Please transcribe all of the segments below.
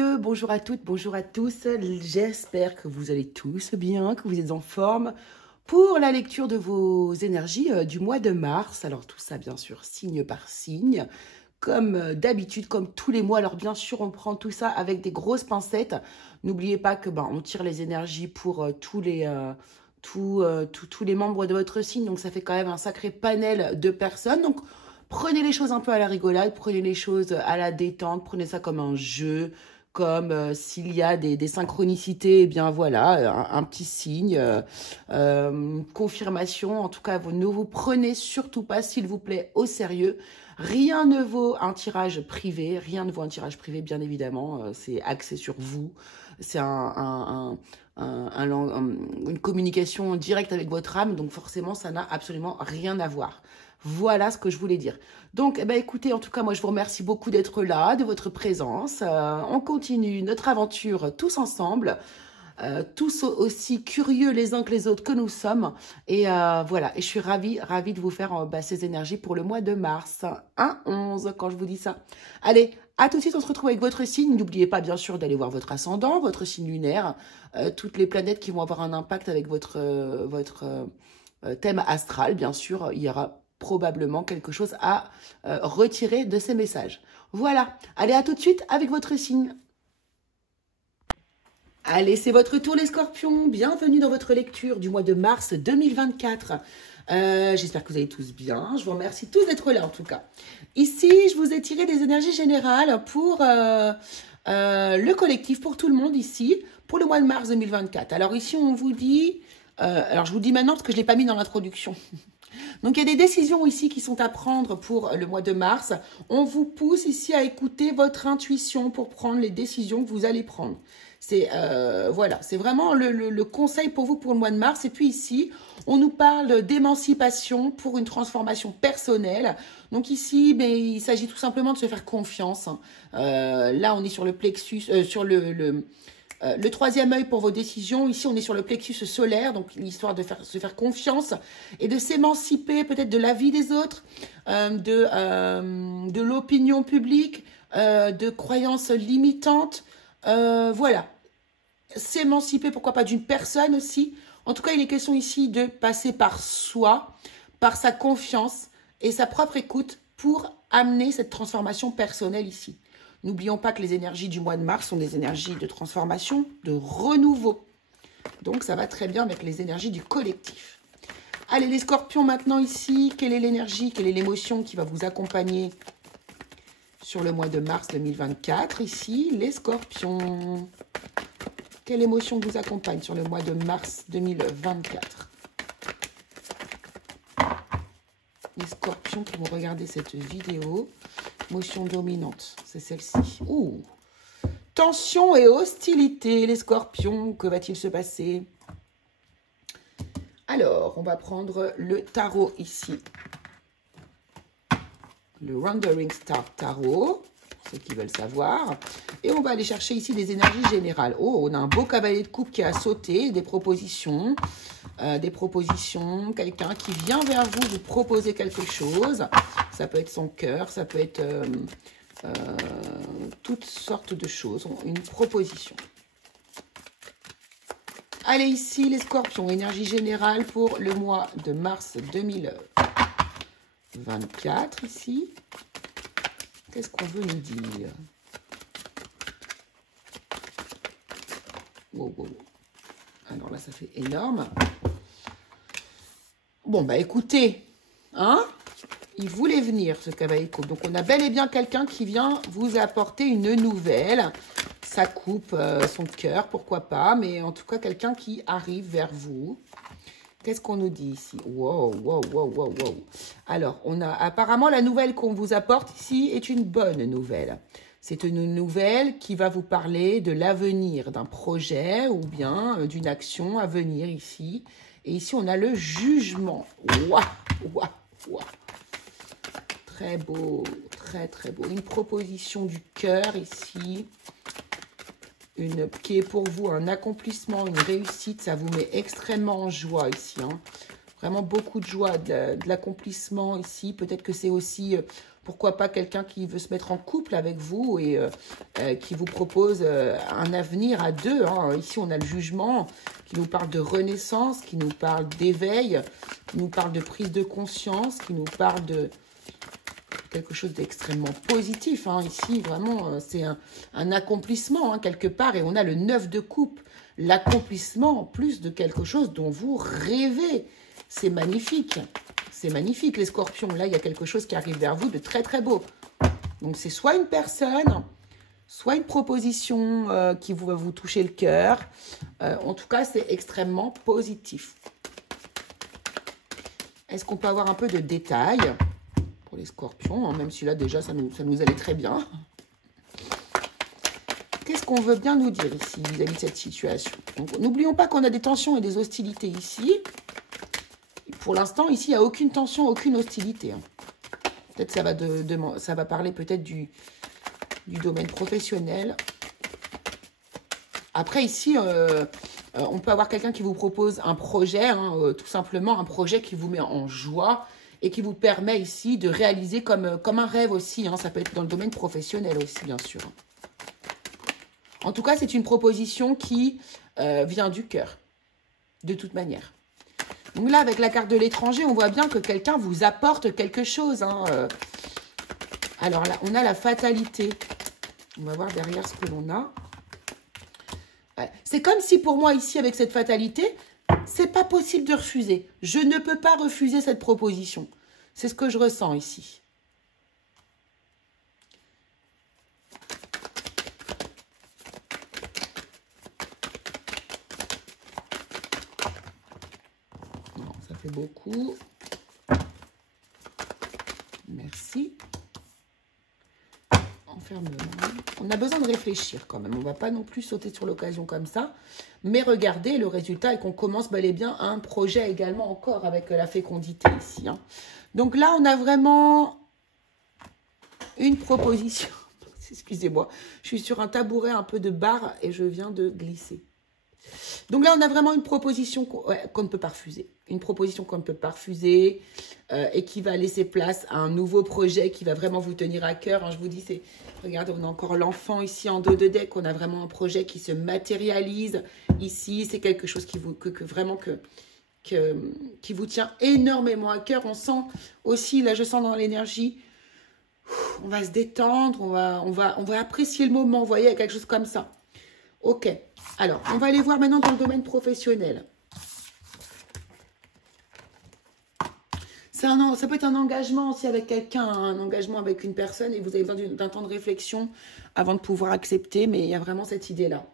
merveilleux, bonjour à toutes, bonjour à tous. J'espère que vous allez tous bien, que vous êtes en forme pour la lecture de vos énergies du mois de mars. Alors tout ça, bien sûr, signe par signe, comme d'habitude, comme tous les mois. Alors bien sûr, on prend tout ça avec des grosses pincettes. N'oubliez pas que on tire les énergies pour tous les membres de votre signe. Donc ça fait quand même un sacré panel de personnes. Donc prenez les choses un peu à la rigolade, prenez les choses à la détente, prenez ça comme un jeu, comme s'il y a des synchronicités, eh bien voilà, un petit signe, confirmation. En tout cas, vous ne vous prenez surtout pas, s'il vous plaît, au sérieux. Rien ne vaut un tirage privé, rien ne vaut un tirage privé, bien évidemment, c'est axé sur vous. C'est une communication directe avec votre âme, donc forcément, ça n'a absolument rien à voir. Voilà ce que je voulais dire. Donc, écoutez, en tout cas, moi, je vous remercie beaucoup d'être là, de votre présence. On continue notre aventure tous ensemble, tous aussi curieux les uns que les autres que nous sommes. Et voilà, et je suis ravie de vous faire ces énergies pour le mois de mars. 1-11, quand je vous dis ça. Allez, à tout de suite, on se retrouve avec votre signe. N'oubliez pas, bien sûr, d'aller voir votre ascendant, votre signe lunaire, toutes les planètes qui vont avoir un impact avec votre thème astral, bien sûr. Il y aura probablement quelque chose à retirer de ces messages. Voilà, allez, à tout de suite avec votre signe. Allez, c'est votre tour les scorpions, bienvenue dans votre lecture du mois de mars 2024. J'espère que vous allez tous bien, je vous remercie tous d'être là en tout cas. Ici, je vous ai tiré des énergies générales pour le collectif, pour tout le monde ici, pour le mois de mars 2024. Alors ici, on vous dit, alors je vous dis maintenant parce que je ne l'ai pas mis dans l'introduction. Donc, il y a des décisions ici qui sont à prendre pour le mois de mars. On vous pousse ici à écouter votre intuition pour prendre les décisions que vous allez prendre. C'est voilà, c'est vraiment le conseil pour vous pour le mois de mars. Et puis ici, on nous parle d'émancipation pour une transformation personnelle. Donc ici, il s'agit tout simplement de se faire confiance. Là, on est sur le plexus, sur le troisième œil pour vos décisions. Ici, on est sur le plexus solaire, donc l'histoire de se faire confiance et de s'émanciper peut-être de la vie des autres, de l'opinion publique, de croyances limitantes. Voilà. S'émanciper, pourquoi pas, d'une personne aussi. En tout cas, il est question ici de passer par soi, par sa confiance et sa propre écoute pour amener cette transformation personnelle ici. N'oublions pas que les énergies du mois de mars sont des énergies de transformation, de renouveau. Donc, ça va très bien avec les énergies du collectif. Allez, les scorpions, maintenant ici, quelle est l'énergie, quelle est l'émotion qui va vous accompagner sur le mois de mars 2024? Ici, les scorpions. Quelle émotion vous accompagne sur le mois de mars 2024? Les scorpions qui vont regarder cette vidéo. Émotion dominante, c'est celle-ci. Ouh. Tension et hostilité, les scorpions, que va-t-il se passer? Alors, on va prendre le tarot ici. Le Wandering Star Tarot, pour ceux qui veulent savoir. Et on va aller chercher ici des énergies générales. Oh, on a un beau cavalier de coupe qui a sauté, des propositions, quelqu'un qui vient vers vous, vous proposer quelque chose. Ça peut être son cœur, ça peut être toutes sortes de choses. Une proposition. Allez, ici, les scorpions, énergie générale pour le mois de mars 2024, ici. Qu'est-ce qu'on veut nous dire? Wow, wow. Alors là, ça fait énorme. Bon, écoutez, hein? Il voulait venir, ce cavalier de coupe. Donc, on a bel et bien quelqu'un qui vient vous apporter une nouvelle. Ça coupe son cœur, pourquoi pas. Mais en tout cas, quelqu'un qui arrive vers vous. Qu'est-ce qu'on nous dit ici? Wow, wow, wow, wow, wow. Alors, on a apparemment la nouvelle qu'on vous apporte ici est une bonne nouvelle. C'est une nouvelle qui va vous parler de l'avenir, d'un projet ou bien d'une action à venir ici. Et ici, on a le jugement. Waouh, waouh, waouh. Très beau, très, très beau. Une proposition du cœur ici. Qui est pour vous un accomplissement, une réussite. Ça vous met extrêmement en joie ici. Hein. Vraiment beaucoup de joie, de l'accomplissement ici. Peut-être que c'est aussi, pourquoi pas, quelqu'un qui veut se mettre en couple avec vous et qui vous propose un avenir à deux. Hein. Ici, on a le jugement qui nous parle de renaissance, qui nous parle d'éveil, qui nous parle de prise de conscience, qui nous parle de quelque chose d'extrêmement positif. Hein. Ici, vraiment, c'est un accomplissement, hein, quelque part. Et on a le 9 de coupe. L'accomplissement, en plus de quelque chose dont vous rêvez. C'est magnifique. C'est magnifique, les scorpions. Là, il y a quelque chose qui arrive vers vous de très, très beau. Donc, c'est soit une personne, soit une proposition qui va vous toucher le cœur. En tout cas, c'est extrêmement positif. Est-ce qu'on peut avoir un peu de détails pour les scorpions, hein, même si là, déjà, ça nous allait très bien. Qu'est-ce qu'on veut bien nous dire ici vis-à-vis de cette situation? N'oublions pas qu'on a des tensions et des hostilités ici. Pour l'instant, ici, il n'y a aucune tension, aucune hostilité. Hein. Peut-être ça va parler peut-être du domaine professionnel. Après, ici, on peut avoir quelqu'un qui vous propose un projet, hein, tout simplement un projet qui vous met en joie et qui vous permet ici de réaliser comme un rêve aussi. Hein. Ça peut être dans le domaine professionnel aussi, bien sûr. En tout cas, c'est une proposition qui vient du cœur, de toute manière. Donc là, avec la carte de l'étranger, on voit bien que quelqu'un vous apporte quelque chose. Hein. Alors là, on a la fatalité. On va voir derrière ce que l'on a. Ouais. C'est comme si pour moi, ici, avec cette fatalité, c'est pas possible de refuser. Je ne peux pas refuser cette proposition. C'est ce que je ressens ici. Fait beaucoup. Merci. Enfermement. On a besoin de réfléchir quand même. On ne va pas non plus sauter sur l'occasion comme ça. Mais regardez, le résultat est qu'on commence bel et bien un projet également encore avec la fécondité ici. Hein. Donc là, on a vraiment une proposition. Excusez-moi, je suis sur un tabouret un peu de barre et je viens de glisser. Donc là, on a vraiment une proposition qu'on ne peut pas refuser. Une proposition qu'on ne peut pas refuser et qui va laisser place à un nouveau projet qui va vraiment vous tenir à cœur. Hein, je vous dis, regardez, on a encore l'enfant ici en dos de deck. On a vraiment un projet qui se matérialise ici. C'est quelque chose qui vous, qui vous tient énormément à cœur. On sent aussi, là, je sens dans l'énergie, on va se détendre, on va apprécier le moment. Vous voyez, il y a quelque chose comme ça. Ok, alors, on va aller voir maintenant dans le domaine professionnel. Ça peut être un engagement aussi avec quelqu'un, un engagement avec une personne et vous avez besoin d'un temps de réflexion avant de pouvoir accepter, mais il y a vraiment cette idée-là.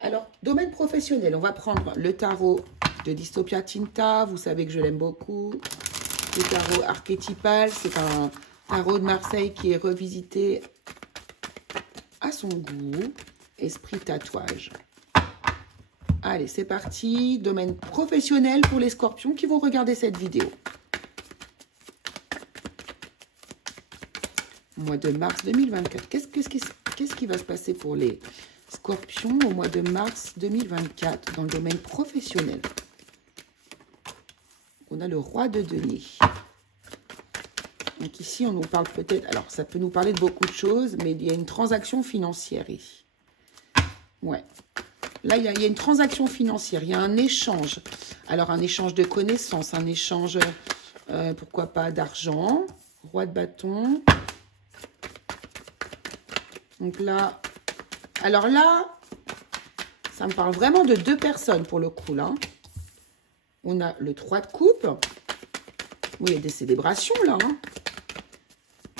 Alors, domaine professionnel, on va prendre le tarot de Dystopia Tinta, vous savez que je l'aime beaucoup. Le tarot archétypal, c'est un tarot de Marseille qui est revisité à son goût. Esprit tatouage. Allez, c'est parti. Domaine professionnel pour les scorpions qui vont regarder cette vidéo. Mois de mars 2024. Qu'est-ce qui va se passer pour les scorpions au mois de mars 2024 dans le domaine professionnel? On a le roi de denier. Donc ici, on nous parle peut-être... Alors, ça peut nous parler de beaucoup de choses, mais il y a une transaction financière ici. Ouais. Là, il y a une transaction financière, il y a un échange. Alors, un échange de connaissances, un échange, pourquoi pas, d'argent. Roi de bâton. Donc là, alors là, ça me parle vraiment de deux personnes pour le coup, là. On a le 3 de coupe. Oui, il y a des célébrations, là. Hein.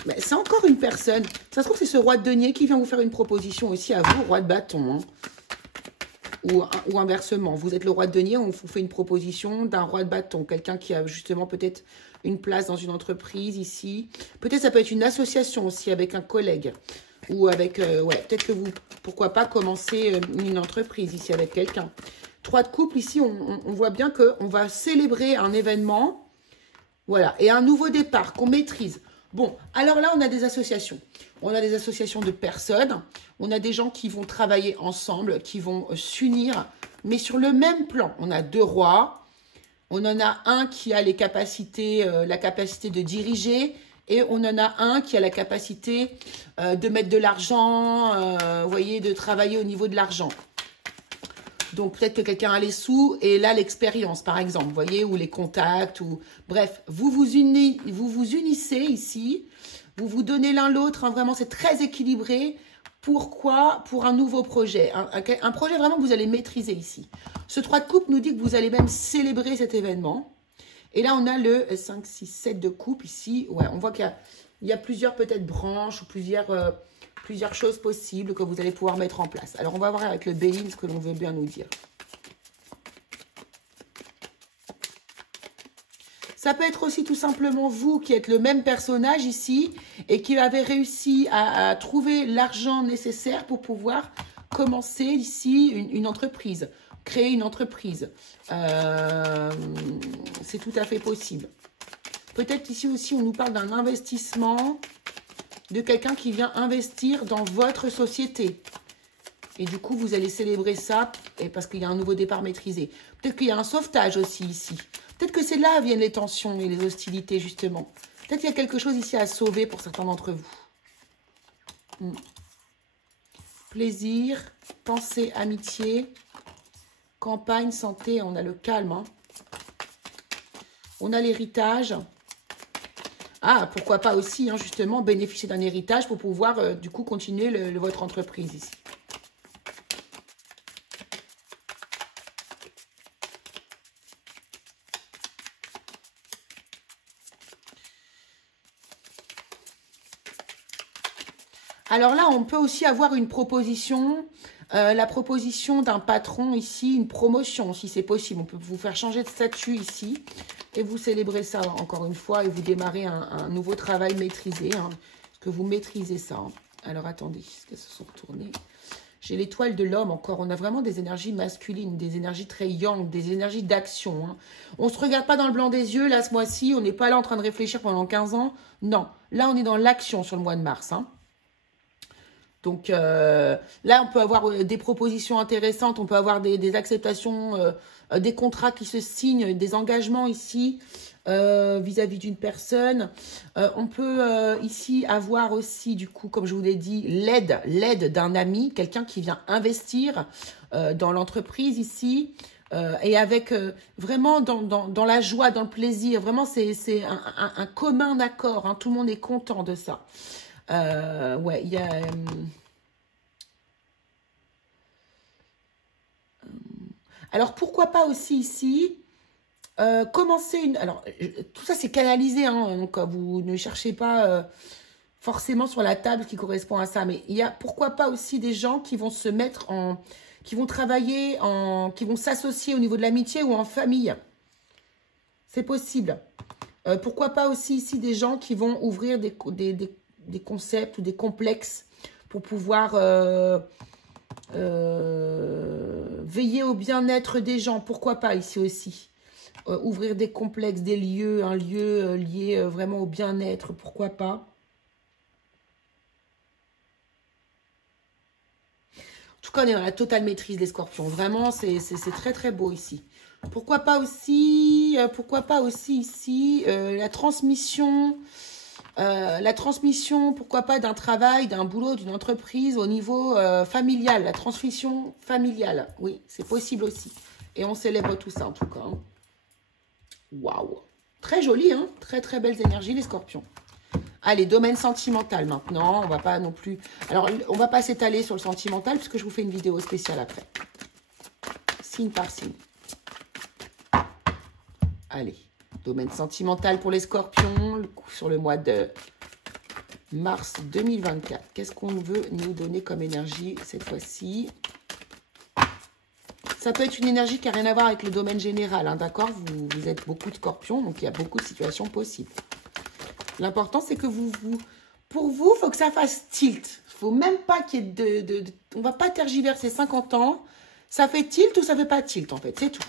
Mais c'est encore une personne. Ça se trouve, c'est ce roi de denier qui vient vous faire une proposition aussi à vous, roi de bâton. Hein. Ou inversement. Vous êtes le roi de denier, on vous fait une proposition d'un roi de bâton. Quelqu'un qui a justement peut-être une place dans une entreprise ici. Peut-être ça peut être une association aussi avec un collègue. Ou avec, peut-être que vous, pourquoi pas, commencer une entreprise ici avec quelqu'un. 3 de couple, ici, on voit bien qu'on va célébrer un événement. Voilà, et un nouveau départ qu'on maîtrise. Bon, alors là, on a des associations. On a des associations de personnes. On a des gens qui vont travailler ensemble, qui vont s'unir, mais sur le même plan. On a 2 rois. On en a un qui a les capacités, la capacité de diriger. Et on en a un qui a la capacité de mettre de l'argent, vous voyez, de travailler au niveau de l'argent. Donc, peut-être que quelqu'un a les sous et là, l'expérience, par exemple, vous voyez, ou les contacts, ou... Bref, vous vous unissez ici, vous vous donnez l'un l'autre, hein, vraiment, c'est très équilibré. Pourquoi? Pour un nouveau projet. Un projet vraiment que vous allez maîtriser ici. Ce 3 de coupe nous dit que vous allez même célébrer cet événement. Et là, on a le 5, 6, 7 de coupe ici. Ouais, on voit qu'il y a plusieurs peut-être branches ou plusieurs choses possibles que vous allez pouvoir mettre en place. Alors, on va voir avec le Béline ce que l'on veut bien nous dire. Ça peut être aussi tout simplement vous qui êtes le même personnage ici et qui avez réussi à trouver l'argent nécessaire pour pouvoir commencer ici une entreprise. Créer une entreprise. C'est tout à fait possible. Peut-être ici aussi, on nous parle d'un investissement de quelqu'un qui vient investir dans votre société. Et du coup, vous allez célébrer ça parce qu'il y a un nouveau départ maîtrisé. Peut-être qu'il y a un sauvetage aussi ici. Peut-être que c'est là viennent les tensions et les hostilités, justement. Peut-être qu'il y a quelque chose ici à sauver pour certains d'entre vous. Plaisir, pensée, amitié... Campagne, santé, on a le calme. Hein. On a l'héritage. Ah, pourquoi pas aussi, hein, justement, bénéficier d'un héritage pour pouvoir, du coup, continuer votre entreprise ici. Alors là, on peut aussi avoir une proposition... la proposition d'un patron ici, une promotion, si c'est possible. On peut vous faire changer de statut ici et vous célébrez ça encore une fois et vous démarrez un nouveau travail maîtrisé. Hein, parce que vous maîtrisez ça. Hein. Alors, attendez, est-ce qu'elles se sont retournées? J'ai l'étoile de l'homme encore. On a vraiment des énergies masculines, des énergies très yang, des énergies d'action. Hein. On ne se regarde pas dans le blanc des yeux, là, ce mois-ci. On n'est pas là en train de réfléchir pendant 15 ans. Non, là, on est dans l'action sur le mois de mars. Hein. Donc là, on peut avoir des propositions intéressantes, on peut avoir des acceptations, des contrats qui se signent, des engagements ici vis-à-vis d'une personne. On peut ici avoir aussi, du coup, comme je vous l'ai dit, l'aide d'un ami, quelqu'un qui vient investir dans l'entreprise ici. Et avec vraiment dans la joie, dans le plaisir. Vraiment, c'est un commun accord. Hein, tout le monde est content de ça. Ouais, il y a... Alors, pourquoi pas aussi ici, commencer une... Alors, tout ça, c'est canalisé, hein, donc vous ne cherchez pas forcément sur la table qui correspond à ça, mais il y a, pourquoi pas aussi des gens qui vont se mettre en... qui vont travailler, qui vont s'associer au niveau de l'amitié ou en famille. C'est possible. Pourquoi pas aussi ici des gens qui vont ouvrir des concepts ou des complexes pour pouvoir veiller au bien-être des gens. Pourquoi pas ici aussi ouvrir des complexes, des lieux, un lieu lié vraiment au bien-être. Pourquoi pas. En tout cas, on est dans la totale maîtrise des scorpions. Vraiment, c'est très très beau ici. Pourquoi pas aussi ici, la transmission, pourquoi pas d'un travail, d'un boulot, d'une entreprise au niveau familial, la transmission familiale. Oui, c'est possible aussi. Et on célèbre tout ça en tout cas. Waouh! Très joli, hein? Très très belles énergies les scorpions. Allez, domaine sentimental maintenant. On va pas non plus... Alors, on va pas s'étaler sur le sentimental puisque je vous fais une vidéo spéciale après. Signe par signe. Allez, domaine sentimental pour les scorpions sur le mois de mars 2024. Qu'est-ce qu'on veut nous donner comme énergie cette fois-ci? Ça peut être une énergie qui n'a rien à voir avec le domaine général, hein, d'accord? Vous êtes beaucoup de scorpions, donc il y a beaucoup de situations possibles. L'important, c'est que pour vous, il faut que ça fasse tilt. Il ne faut même pas qu'il y ait on ne va pas tergiverser 50 ans. Ça fait tilt ou ça ne fait pas tilt, en fait. C'est tout.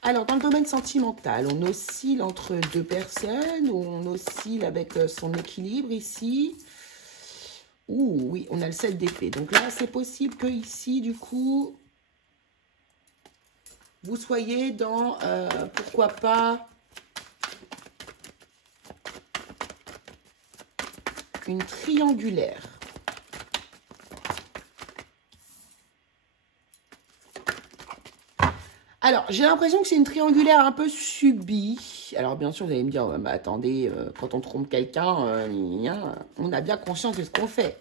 Alors, dans le domaine sentimental, on oscille entre deux personnes, ou on oscille avec son équilibre ici. Ouh, oui, on a le 7 d'épée. Donc là, c'est possible que ici, du coup... vous soyez dans, pourquoi pas, une triangulaire. Alors, j'ai l'impression que c'est une triangulaire un peu subie. Alors, bien sûr, vous allez me dire, ouais, mais attendez, quand on trompe quelqu'un, on a bien conscience de ce qu'on fait.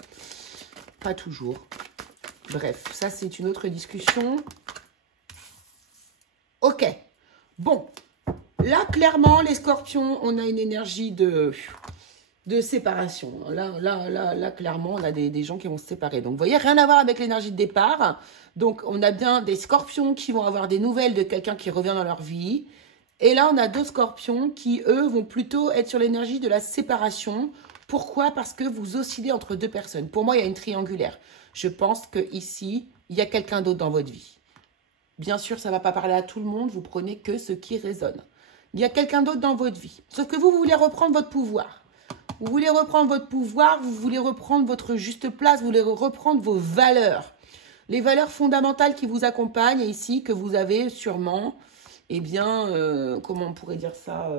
Pas toujours. Bref, ça, c'est une autre discussion. Ok. Bon. Là, clairement, les scorpions, on a une énergie de séparation. Là, clairement, on a des gens qui vont se séparer. Donc, vous voyez, rien à voir avec l'énergie de départ. Donc, on a bien des scorpions qui vont avoir des nouvelles de quelqu'un qui revient dans leur vie. Et là, on a d'autres scorpions qui, eux, vont plutôt être sur l'énergie de la séparation. Pourquoi? Parce que vous oscillez entre deux personnes. Pour moi, il y a une triangulaire. Je pense qu'ici, il y a quelqu'un d'autre dans votre vie. Bien sûr, ça ne va pas parler à tout le monde. Vous prenez que ce qui résonne. Il y a quelqu'un d'autre dans votre vie. Sauf que vous voulez reprendre votre pouvoir. Vous voulez reprendre votre pouvoir, vous voulez reprendre votre juste place, vous voulez reprendre vos valeurs. Les valeurs fondamentales qui vous accompagnent ici, que vous avez sûrement, eh bien, comment on pourrait dire ça,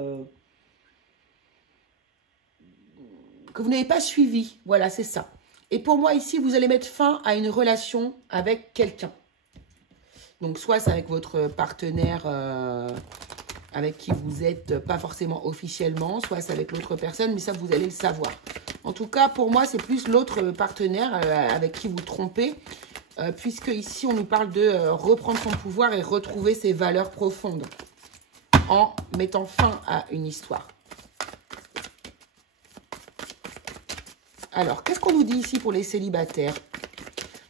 que vous n'avez pas suivi. Voilà, c'est ça. Et pour moi, ici, vous allez mettre fin à une relation avec quelqu'un. Donc, soit c'est avec votre partenaire avec qui vous êtes, pas forcément officiellement, soit c'est avec l'autre personne, mais ça, vous allez le savoir. En tout cas, pour moi, c'est plus l'autre partenaire avec qui vous trompez, puisque ici, on nous parle de reprendre son pouvoir et retrouver ses valeurs profondes en mettant fin à une histoire. Alors, qu'est-ce qu'on nous dit ici pour les célibataires?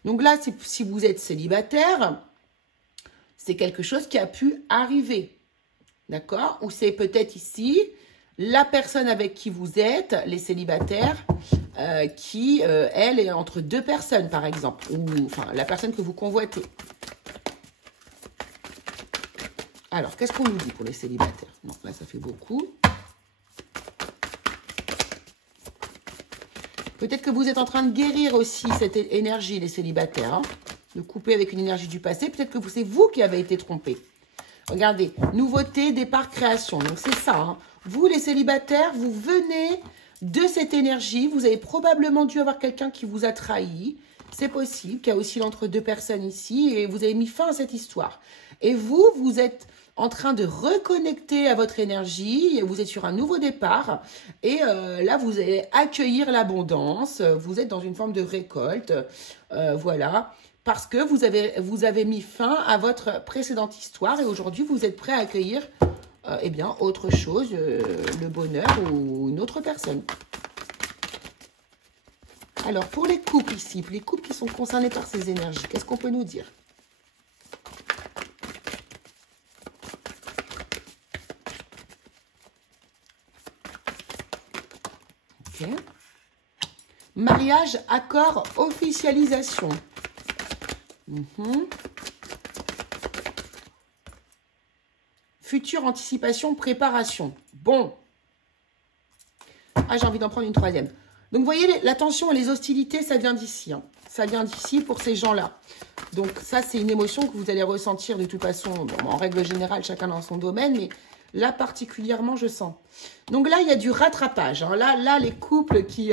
Donc là, si vous êtes célibataire, c'est quelque chose qui a pu arriver. D'accord? Ou c'est peut-être ici la personne avec qui vous êtes, les célibataires, qui, elle, est entre deux personnes, par exemple. Ou, enfin, la personne que vous convoitez. Alors, qu'est-ce qu'on nous dit pour les célibataires? Non, là, ça fait beaucoup. Peut-être que vous êtes en train de guérir aussi cette énergie, les célibataires. Hein, de couper avec une énergie du passé. Peut-être que c'est vous qui avez été trompé. Regardez, nouveauté, départ, création. Donc, c'est ça. Hein. Vous, les célibataires, vous venez de cette énergie. Vous avez probablement dû avoir quelqu'un qui vous a trahi. C'est possible, qu'il y a aussi entre deux personnes ici. Et vous avez mis fin à cette histoire. Et vous, vous êtes en train de reconnecter à votre énergie. Vous êtes sur un nouveau départ. Et là, vous allez accueillir l'abondance. Vous êtes dans une forme de récolte. Voilà. Parce que vous avez mis fin à votre précédente histoire et aujourd'hui, vous êtes prêt à accueillir eh bien, autre chose, le bonheur ou une autre personne. Alors, pour les couples ici, les couples qui sont concernés par ces énergies, qu'est-ce qu'on peut nous dire? Ok. Mariage, accord, officialisation. Future anticipation, préparation. Bon. Ah, j'ai envie d'en prendre une troisième. Donc, vous voyez, la tension et les hostilités, ça vient d'ici. Hein. Ça vient d'ici pour ces gens-là. Donc, ça, c'est une émotion que vous allez ressentir de toute façon. Bon, en règle générale, chacun dans son domaine, mais là, particulièrement, je sens. Donc là, il y a du rattrapage. Hein. Là, les couples qui...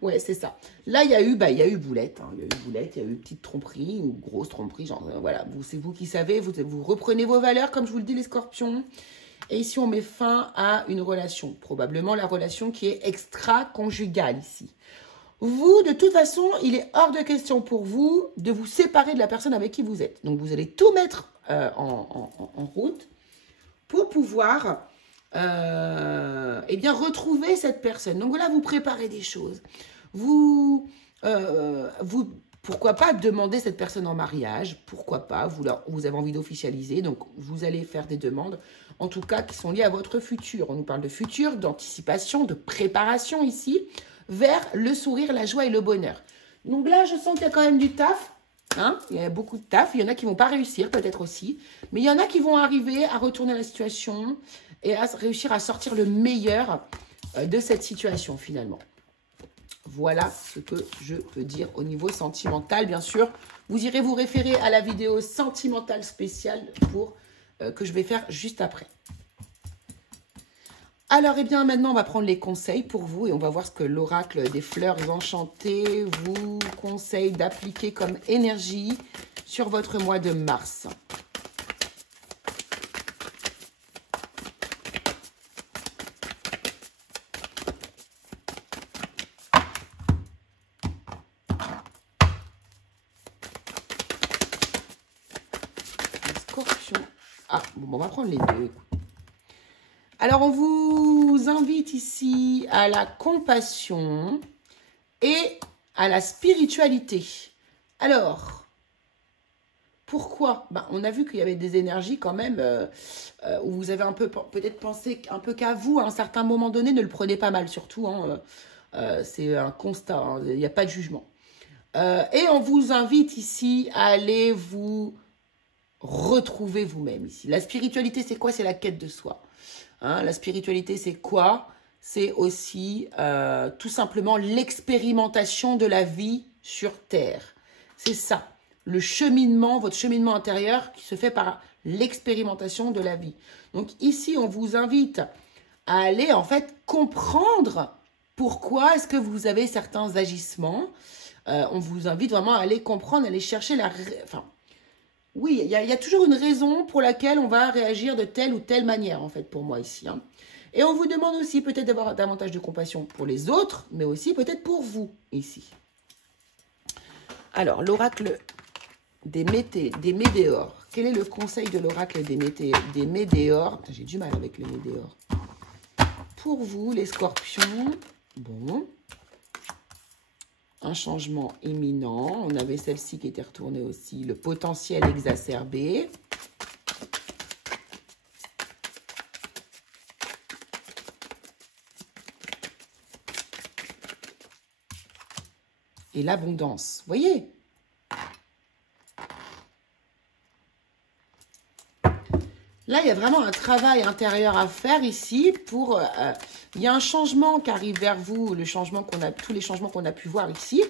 Ouais, c'est ça. Là, il y a eu boulette. Hein. Il y a eu boulette, il y a eu petite tromperie ou grosse tromperie. Genre, voilà, c'est vous qui savez. Vous reprenez vos valeurs, comme je vous le dis, les scorpions. Et ici, on met fin à une relation. Probablement la relation qui est extra-conjugale ici. Vous, de toute façon, il est hors de question pour vous de vous séparer de la personne avec qui vous êtes. Donc, vous allez tout mettre en route pour pouvoir... eh bien, retrouver cette personne. Donc là, vous préparez des choses. Vous pourquoi pas demander cette personne en mariage? Pourquoi pas? Vous avez envie d'officialiser, donc vous allez faire des demandes, en tout cas, qui sont liées à votre futur. On nous parle de futur, d'anticipation, de préparation ici, vers le sourire, la joie et le bonheur. Donc là, je sens qu'il y a quand même du taf. Hein, il y a beaucoup de taf. Il y en a qui ne vont pas réussir, peut-être aussi. Mais il y en a qui vont arriver à retourner la situation et à réussir à sortir le meilleur de cette situation, finalement. Voilà ce que je peux dire au niveau sentimental. Bien sûr, vous irez vous référer à la vidéo sentimentale spéciale que je vais faire juste après. Alors, eh bien, maintenant, on va prendre les conseils pour vous et on va voir ce que l'oracle des fleurs enchantées vous conseille d'appliquer comme énergie sur votre mois de mars. Scorpion. Ah, bon, on va prendre les deux. Alors, on vous invite ici à la compassion et à la spiritualité. Alors, pourquoi? On a vu qu'il y avait des énergies quand même où vous avez un peu peut-être pensé un peu qu'à vous à un certain moment donné. Ne le prenez pas mal surtout. C'est un constat. Hein, il n'y a pas de jugement. Et on vous invite ici à aller vous retrouver vous-même ici. La spiritualité, c'est quoi? C'est la quête de soi. Hein, la spiritualité, c'est quoi? C'est aussi tout simplement l'expérimentation de la vie sur Terre. C'est ça, le cheminement, votre cheminement intérieur qui se fait par l'expérimentation de la vie. Donc ici, on vous invite à aller en fait comprendre pourquoi est-ce que vous avez certains agissements. On vous invite vraiment à aller comprendre, à aller chercher la... Oui, il y a toujours une raison pour laquelle on va réagir de telle ou telle manière, en fait, pour moi ici. Hein. Et on vous demande aussi peut-être d'avoir davantage de compassion pour les autres, mais aussi peut-être pour vous, ici. Alors, l'oracle des météores. Quel est le conseil de l'oracle des météores? J'ai du mal avec les météores. Pour vous, les scorpions, bon... Un changement imminent. On avait celle-ci qui était retournée aussi. Le potentiel exacerbé. Et l'abondance. Vous voyez? Là, il y a vraiment un travail intérieur à faire ici pour... il y a un changement qui arrive vers vous, tous les changements qu'on a pu voir ici.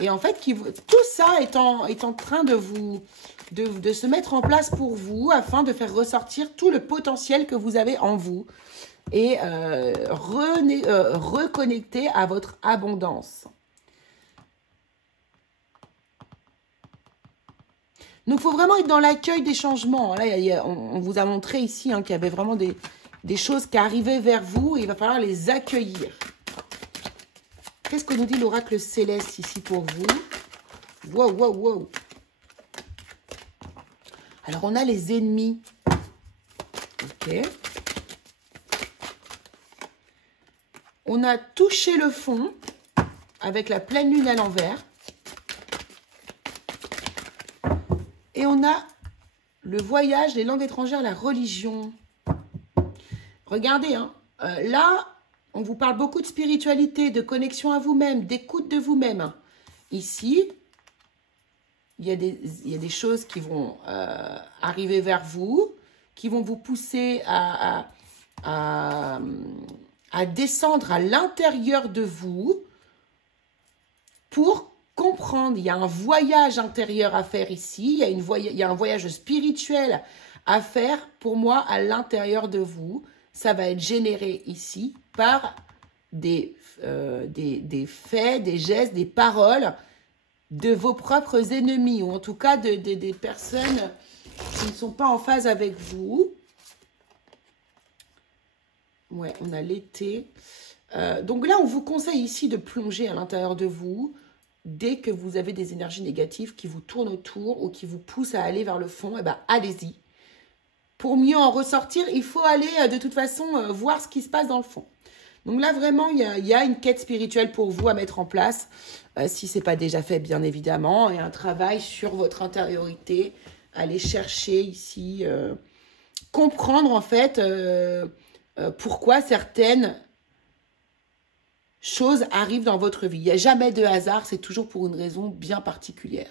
Et en fait, tout ça est en train de se mettre en place pour vous afin de faire ressortir tout le potentiel que vous avez en vous et reconnecter à votre abondance. Donc, il faut vraiment être dans l'accueil des changements. Là, on vous a montré ici qu'il y avait vraiment des choses qui arrivaient vers vous et il va falloir les accueillir. Qu'est-ce que nous dit l'oracle céleste ici pour vous? Wow, wow, wow. Alors, on a les ennemis. Ok. On a touché le fond avec la pleine lune à l'envers. Et on a le voyage, les langues étrangères, la religion. Regardez, hein, là, on vous parle beaucoup de spiritualité, de connexion à vous-même, d'écoute de vous-même. Ici, il y a des choses qui vont arriver vers vous, qui vont vous pousser à descendre à l'intérieur de vous pour comprendre. Il y a un voyage intérieur à faire ici, il y a un voyage spirituel à faire pour moi à l'intérieur de vous. Ça va être généré ici par des faits, des gestes, des paroles de vos propres ennemis, ou en tout cas des personnes qui ne sont pas en phase avec vous. Ouais, on a l'été. Donc là, on vous conseille ici de plonger à l'intérieur de vous dès que vous avez des énergies négatives qui vous tournent autour ou qui vous poussent à aller vers le fond. Eh bien, allez-y. Pour mieux en ressortir, il faut aller de toute façon voir ce qui se passe dans le fond. Donc là, vraiment, il y a une quête spirituelle pour vous à mettre en place. Si ce n'est pas déjà fait, bien évidemment. Et un travail sur votre intériorité. Aller chercher ici, comprendre en fait pourquoi certaines choses arrivent dans votre vie. Il n'y a jamais de hasard, c'est toujours pour une raison bien particulière.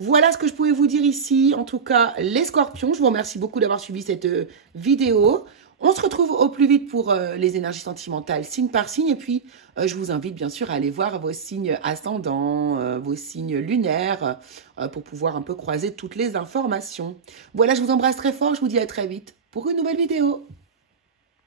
Voilà ce que je pouvais vous dire ici. En tout cas, les scorpions, je vous remercie beaucoup d'avoir suivi cette vidéo. On se retrouve au plus vite pour les énergies sentimentales, signe par signe. Et puis, je vous invite bien sûr à aller voir vos signes ascendants, vos signes lunaires, pour pouvoir un peu croiser toutes les informations. Voilà, je vous embrasse très fort. Je vous dis à très vite pour une nouvelle vidéo.